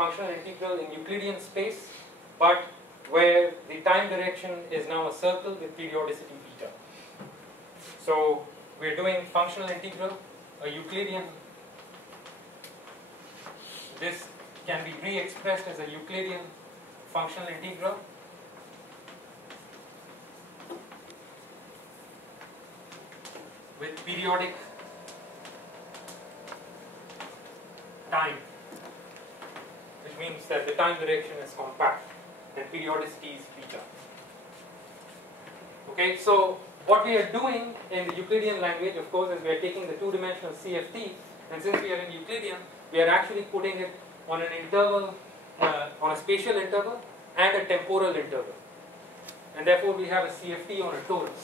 functional integral in Euclidean space, but where the time direction is now a circle with periodicity beta. So we're doing functional integral, a Euclidean. This can be re-expressed as a Euclidean functional integral. With periodic time, which means that the time direction is compact and periodicity is beta. Okay, so what we are doing in the Euclidean language, of course, is we are taking the two-dimensional CFT, and since we are in Euclidean, we are actually putting it on an interval, on a spatial interval and a temporal interval, and therefore we have a CFT on a torus.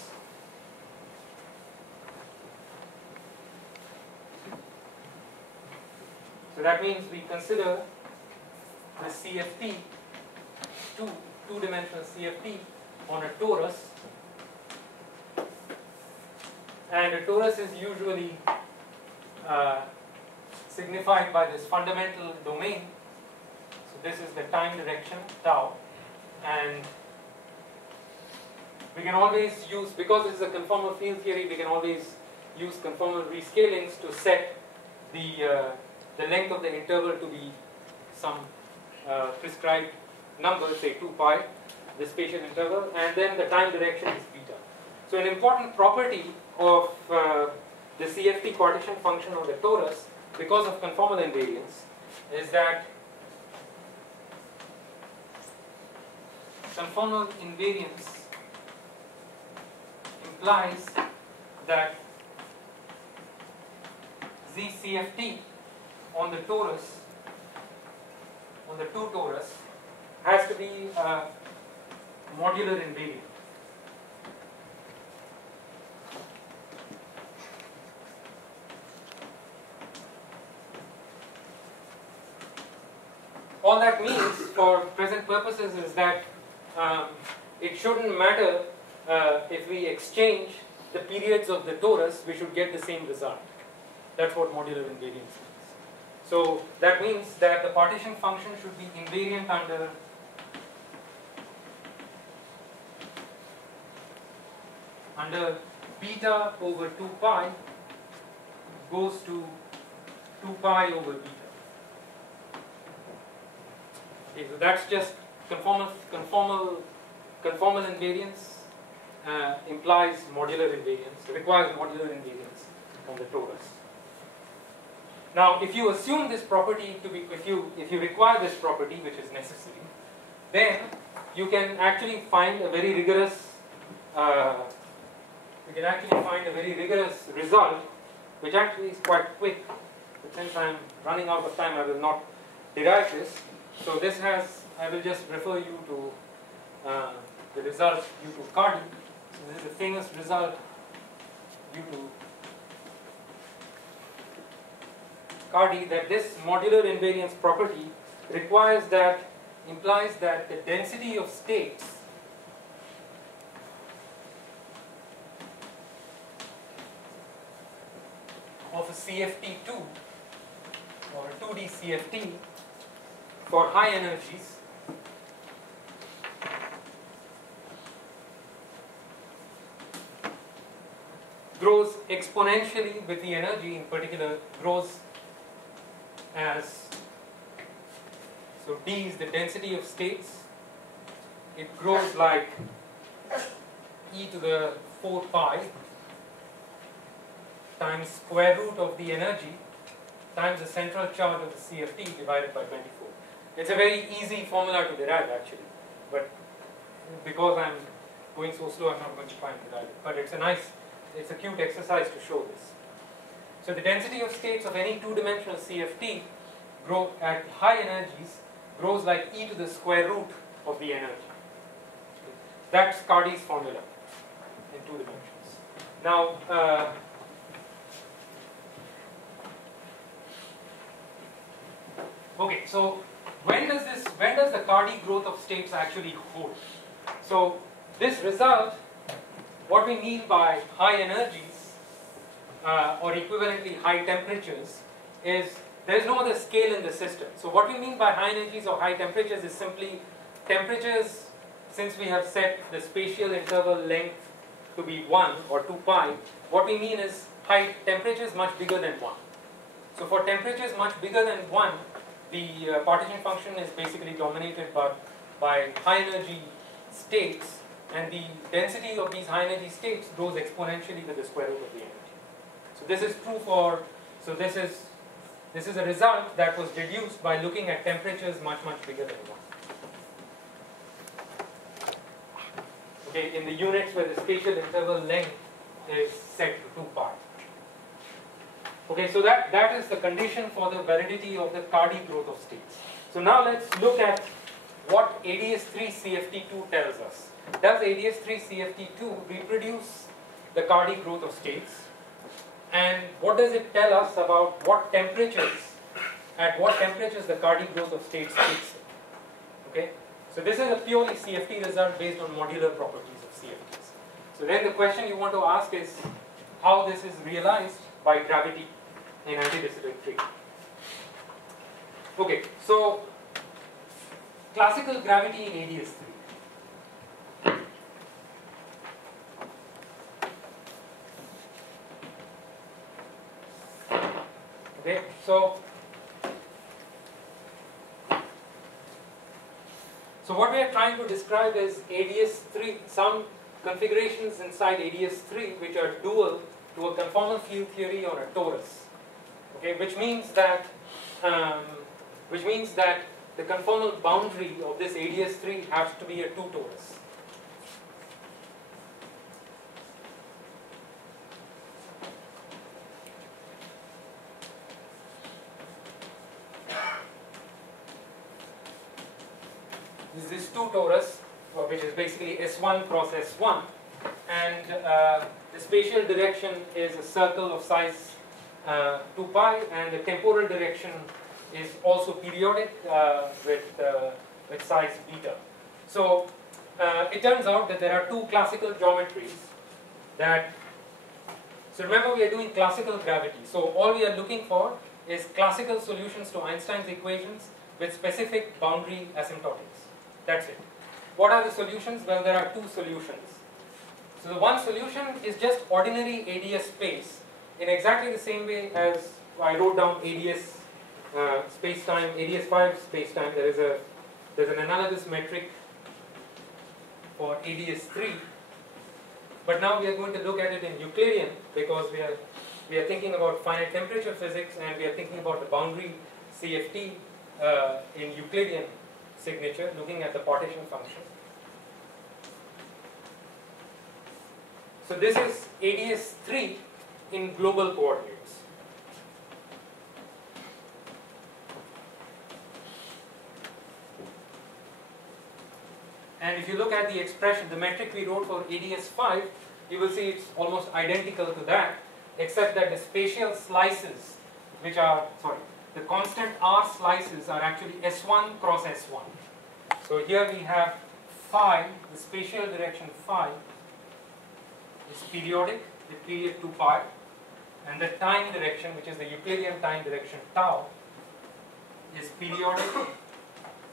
So that means we consider the CFT, two-dimensional CFT on a torus, and a torus is usually signified by this fundamental domain. So this is the time direction, tau, and we can always use, because this is a conformal field theory, we can always use conformal rescalings to set the length of the interval to be some prescribed number, say 2 pi, the spatial interval, and then the time direction is beta. So an important property of the CFT Cartesian function on the torus, because of conformal invariance, is that conformal invariance implies that ZCFT on the torus, on the two torus, has to be modular invariant. All that means for present purposes is that it shouldn't matter if we exchange the periods of the torus, we should get the same result. That's what modular invariance is. So that means that the partition function should be invariant under beta over 2 pi goes to 2 pi over beta. Okay, so that's just conformal invariance implies modular invariance, requires modular invariance on the torus. Now, if you assume this property to be, if you require this property, which is necessary, then you can actually find a very rigorous, result, which actually is quite quick. But since I'm running out of time, I will not derive this. So this has, I will just refer you to the result due to Cardy. So this is a famous result due to Cardy, that this modular invariance property implies that the density of states of a CFT2 or a 2D CFT for high energies grows exponentially with the energy, in particular grows as, so D is the density of states, it grows like e to the 4 pi times square root of the energy times the central charge of the CFT divided by 24. It's a very easy formula to derive actually, but because I'm going so slow, I'm not going to try and derive it. But it's a cute exercise to show this. So the density of states of any two-dimensional CFT grow at high energies grows like e to the square root of the energy. That's Cardy's formula in 2 dimensions. Now, okay, so when does the Cardy growth of states actually hold? So this result, what we mean by high energies or equivalently high temperatures, is there is no other scale in the system. So what we mean by high energies or high temperatures is simply temperatures, since we have set the spatial interval length to be 1 or 2 pi, what we mean is high temperatures much bigger than 1. So for temperatures much bigger than 1, the partition function is basically dominated by high energy states, and the density of these high energy states grows exponentially with the square root of the energy. So this is true for, so this is a result that was deduced by looking at temperatures much bigger than 1. Okay, in the units where the spatial interval length is set to 2 pi. Okay, so that is the condition for the validity of the Cardi growth of states. So now let's look at what AdS3 CFT2 tells us. Does AdS3 CFT2 reproduce the Cardi growth of states? And what does it tell us about what temperatures, at what temperatures the Cardi growth of states takes? Okay, so this is a purely CFT result based on modular properties of CFTs. So then the question you want to ask is how this is realized by gravity in antidissident treatment. Okay, so classical gravity in AdS3. Okay, so what we are trying to describe is AdS3, some configurations inside AdS3 which are dual to a conformal field theory on a torus. Okay, which means that the conformal boundary of this AdS3 has to be a 2 torus. This is 2 torus, which is basically S1 cross S1, and the spatial direction is a circle of size 2 pi, and the temporal direction is also periodic with size beta. So it turns out that there are 2 classical geometries that, so remember we are doing classical gravity, so all we are looking for is classical solutions to Einstein's equations with specific boundary asymptotics. That's it. What are the solutions? Well, there are 2 solutions. So the one solution is just ordinary AdS space in exactly the same way as I wrote down AdS space-time, AdS5 space-time. There's an analogous metric for AdS3, but now we are going to look at it in Euclidean because we are thinking about finite temperature physics, and we are thinking about the boundary CFT in Euclidean signature, looking at the partition function. So this is AdS3 in global coordinates. And if you look at the expression, the metric we wrote for AdS5, you will see it's almost identical to that, except that the spatial slices, which are, the constant R slices are actually S1 cross S1. So here we have phi, the spatial direction phi is periodic with period 2 pi, and the time direction, which is the Euclidean time direction tau, is periodic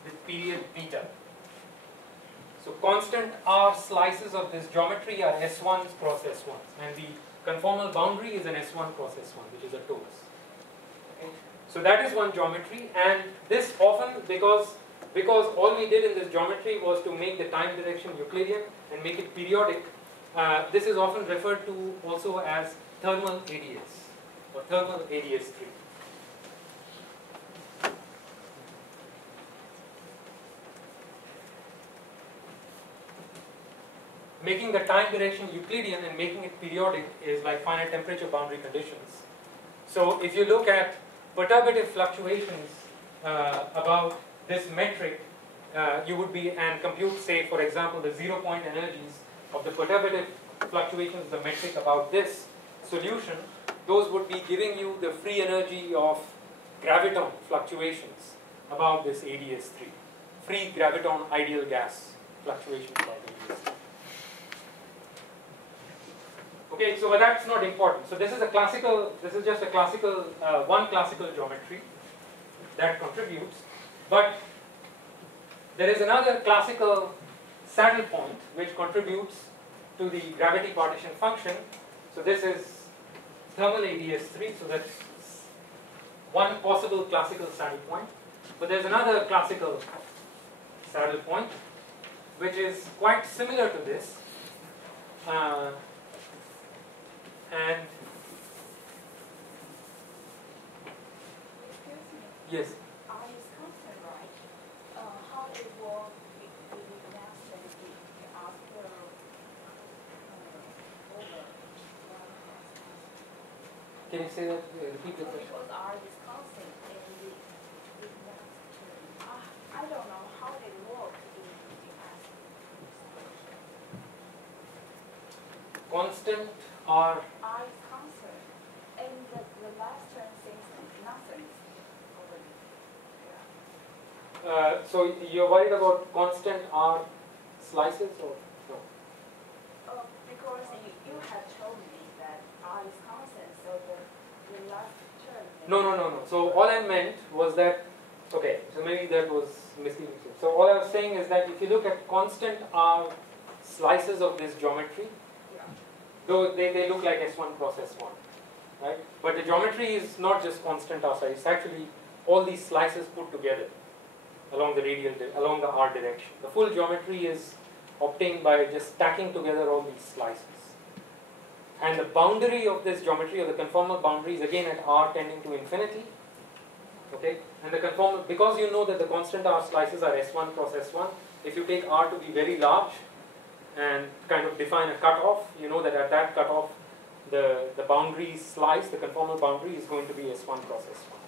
with period beta. So constant R slices of this geometry are S1s cross S1s, and the conformal boundary is an S1 cross S1, which is a torus. Okay. So that is one geometry, and this often, because all we did in this geometry was to make the time direction Euclidean and make it periodic, this is often referred to also as thermal AdS or thermal AdS3. Making the time direction Euclidean and making it periodic is like finite temperature boundary conditions. So if you look at perturbative fluctuations about this metric, you would be, and compute, say, for example, the 0-point energies of the perturbative fluctuations of the metric about this solution, those would be giving you the free energy of graviton fluctuations about this AdS3. Free graviton ideal gas fluctuations about AdS3. Okay, so but that's not important. So this is just a classical, one classical geometry. that contributes, but there is another classical saddle point which contributes to the gravity partition function. So this is thermal AdS3, so that's one possible classical saddle point. But there's another classical saddle point which is quite similar to this, and yes. I is constant, right? How it work with the mass energy after over? Can you say that? Repeat the question. Because R is constant and the mass I don't know how it works in the mass. Constant R. R is constant, and the last term seems nothing. So you're worried about constant R slices or no? Because you have told me that R is constant, so the last term. No. So all I meant was that, okay, so maybe that was misleading. So all I was saying is that if you look at constant R slices of this geometry, though they look like S1 cross S1, right? But the geometry is not just constant R size, it's actually all these slices put together along the along the R direction. The full geometry is obtained by just stacking together all these slices. And the boundary of this geometry, or the conformal boundary, is again at R tending to infinity. Okay? And the conformal, because you know that the constant R slices are S1 cross S1, if you take R to be very large and kind of define a cutoff, you know that at that cutoff, the boundary slice, the conformal boundary, is going to be S1 cross S1.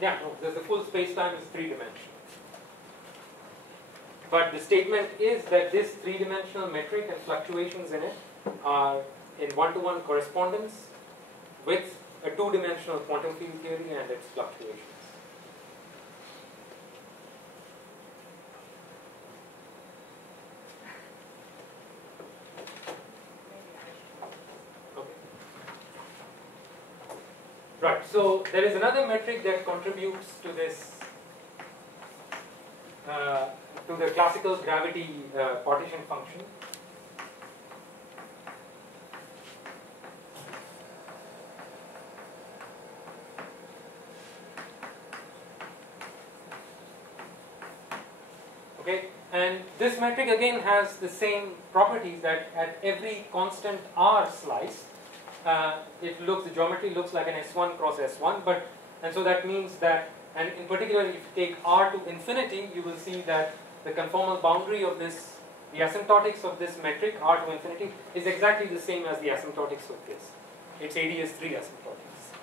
Yeah, no, the full space-time is three-dimensional. But the statement is that this three-dimensional metric and fluctuations in it are in one-to-one correspondence with a two-dimensional quantum field theory and its fluctuations. Right, so there is another metric that contributes to this, to the classical gravity partition function. Okay, and this metric again has the same properties that at every constant R slice, the geometry looks like an S1 cross S1, and so that means that, and in particular if you take R to infinity, you will see that the conformal boundary of this, the asymptotics of this metric, R to infinity, is exactly the same as the asymptotics of this. It's AdS3 asymptotics.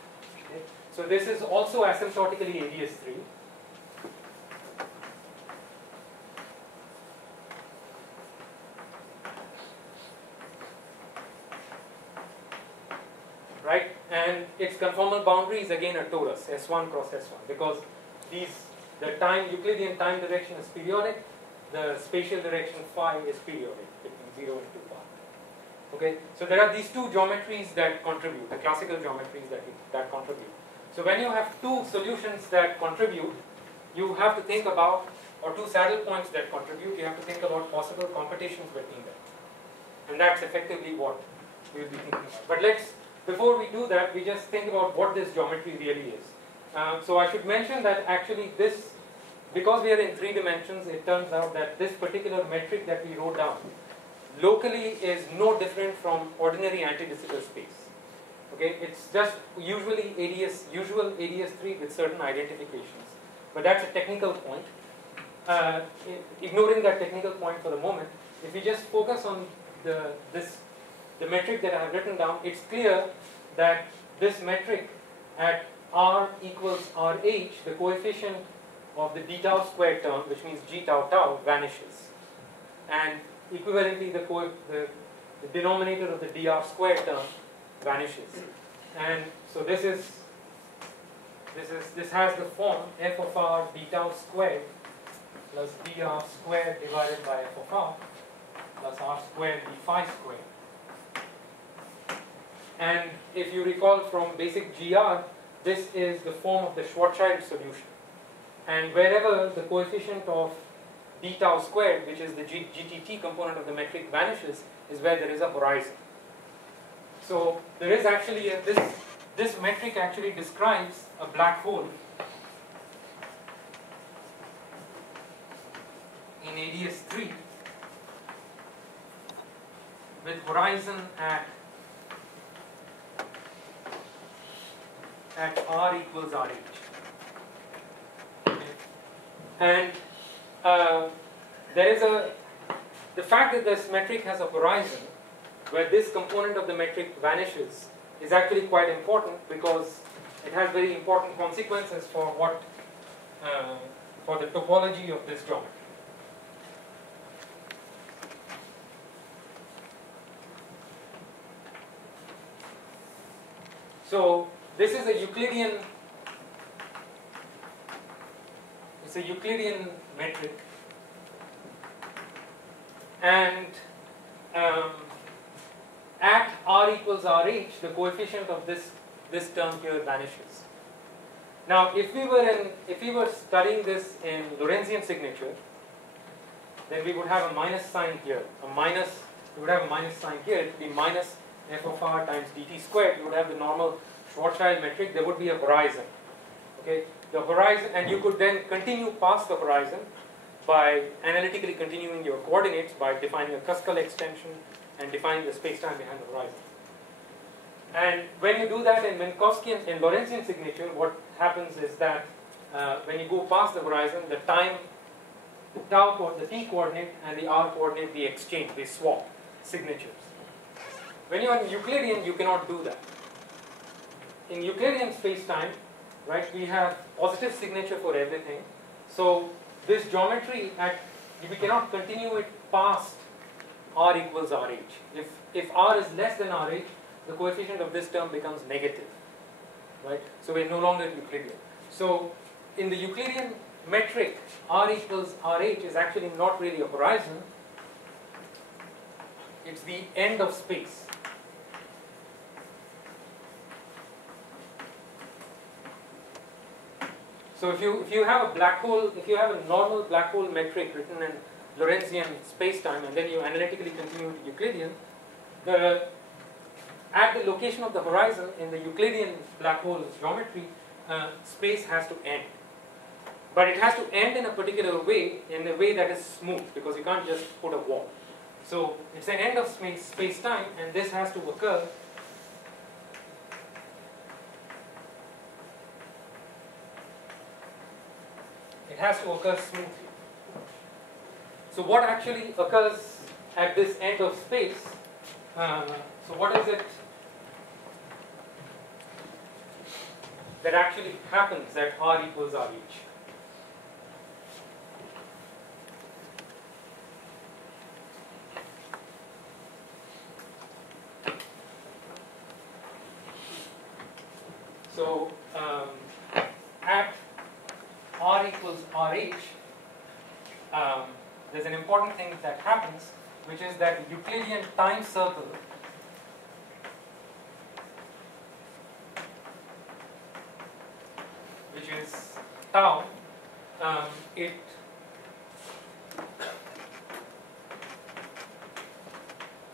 Okay. So this is also asymptotically AdS3. Right, and its conformal boundary is again a torus, S1 cross S1, because the Euclidean time direction is periodic, the spatial direction phi is periodic between 0 and 2 pi. Okay, so there are these two geometries that contribute, the classical geometries that contribute. So when you have two solutions that contribute, you have to think about, or two saddle points that contribute, you have to think about possible competitions between them. And that's effectively what we will be thinking about. But before we do that, we just think about what this geometry really is. So I should mention that actually this, because we are in three dimensions, it turns out that this particular metric that we wrote down locally is no different from ordinary antidecimal space. Okay, it's just usual AdS3 with certain identifications. But that's a technical point. Ignoring that technical point for the moment, if we just focus on the metric that I have written down, it's clear that this metric at R equals RH, the coefficient of the d tau squared term, which means g tau tau, vanishes. And equivalently, the denominator of the dr squared term vanishes. And so this has the form f of r d tau squared plus dr squared divided by f of r plus r squared d phi squared. And if you recall from basic GR, this is the form of the Schwarzschild solution. And wherever the coefficient of d tau squared, which is the GTT component of the metric, vanishes, is where there is a horizon. So there is actually this metric actually describes a black hole in AdS 3 with horizon at r equals Rh. Okay. And the fact that this metric has a horizon where this component of the metric vanishes is actually quite important, because it has very important consequences for for the topology of this geometry. So this is a Euclidean. It's a Euclidean metric, and at r equals Rh, the coefficient of this term here vanishes. Now, if we were studying this in Lorentzian signature, then we would have a minus sign here. We would have a minus sign here. It would be minus f of r times dt squared. You would have the normal Schwarzschild metric. There would be a horizon. Okay, the horizon, and you could then continue past the horizon by analytically continuing your coordinates by defining a Kruskal extension and defining the space-time behind the horizon. And when you do that in Minkowskian, in Lorentzian signature, what happens is that when you go past the horizon, the t coordinate and the r coordinate, they exchange, they swap signatures. When you are in Euclidean, you cannot do that. In Euclidean space-time, right, we have positive signature for everything. So this geometry, we cannot continue it past r equals Rh. If r is less than Rh, the coefficient of this term becomes negative, right? So we're no longer Euclidean. So in the Euclidean metric, r equals Rh is actually not really a horizon. It's the end of space. So if you have a black hole, if you have a normal black hole metric written in Lorentzian space-time, and then you analytically continue to Euclidean, at the location of the horizon in the Euclidean black hole geometry, space has to end. But it has to end in a particular way, in a way that is smooth, because you can't just put a wall. So it's an end of space-time, and this has to occur smoothly. So what actually occurs at this end of space? So what is it that actually happens at r equals Rh? So at r equals Rh, there's an important thing that happens, which is that Euclidean time circle which is tau, it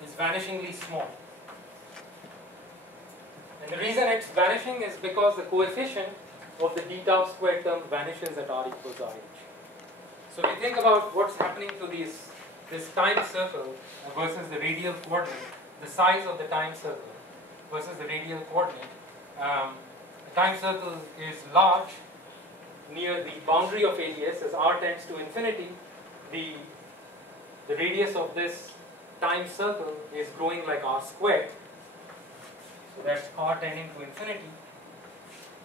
is vanishingly small. And the reason it's vanishing is because the coefficient of the d tau squared term vanishes at r equals Rh. So if you think about what's happening to this time circle versus the radial coordinate, the size of the time circle versus the radial coordinate, the time circle is large near the boundary of AdS. As r tends to infinity, the radius of this time circle is growing like r squared. So that's r tending to infinity.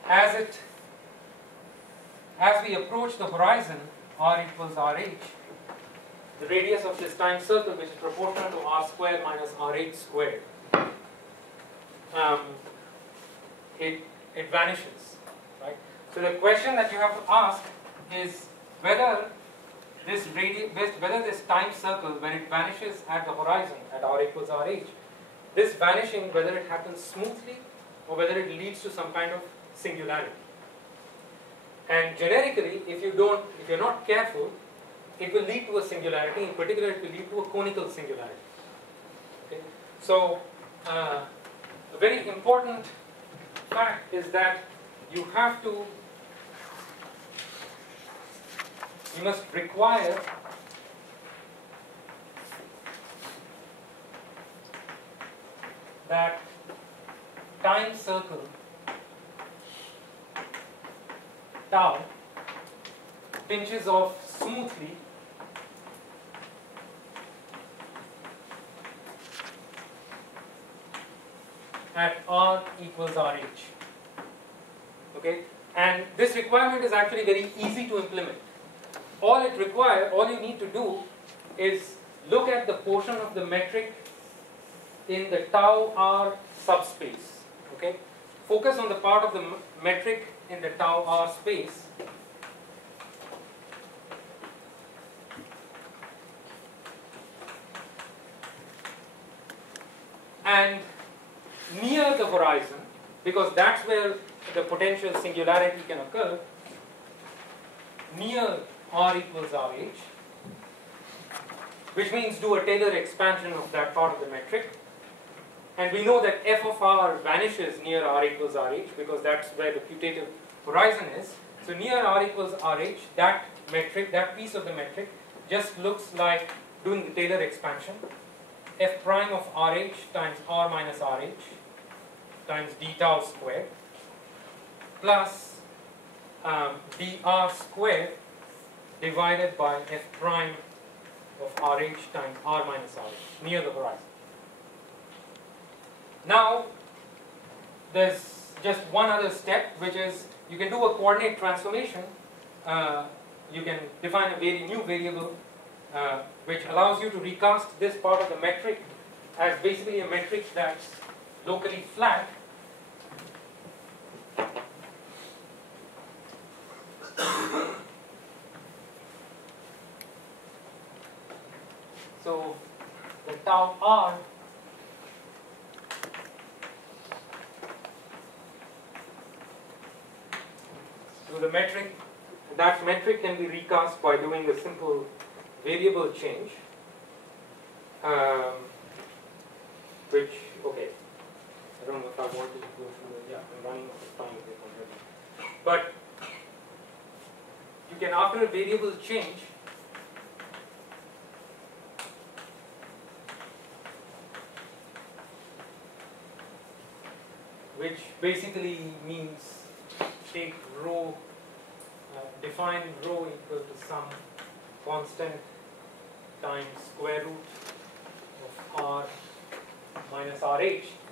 As we approach the horizon, r equals Rh, the radius of this time circle, which is proportional to r squared minus Rh squared, it vanishes, right? So the question that you have to ask is whether this time circle, when it vanishes at the horizon at r equals Rh, this vanishing, whether it happens smoothly or whether it leads to some kind of singularity. And generically, if you're not careful, it will lead to a singularity. In particular, it will lead to a conical singularity. Okay? So, a very important fact is that you must require that time circle tau pinches off smoothly at r equals RH. Okay? And this requirement is actually very easy to implement. All you need to do is look at the portion of the metric in the tau r subspace. Okay? Focus on the part of the metric in the tau r space. And near the horizon, because that's where the potential singularity can occur, near r equals RH, which means do a Taylor expansion of that part of the metric. And we know that f of r vanishes near r equals RH because that's where the putative horizon is. So near r equals RH, that metric, that piece of the metric, just looks like doing the Taylor expansion. F prime of RH times r minus RH times d tau squared plus dr squared divided by f prime of RH times r minus RH near the horizon. Now, there's just one other step, which is you can do a coordinate transformation. You can define a new variable which allows you to recast this part of the metric as basically a metric that's locally flat. So the tau r so the metric, that metric can be recast by doing a simple variable change, which, okay, I don't know if I want to go through it. Yeah, I'm running out of time with it already. But you can, after a variable change, which basically means take rho, define rho equal to some constant times square root of r minus RH.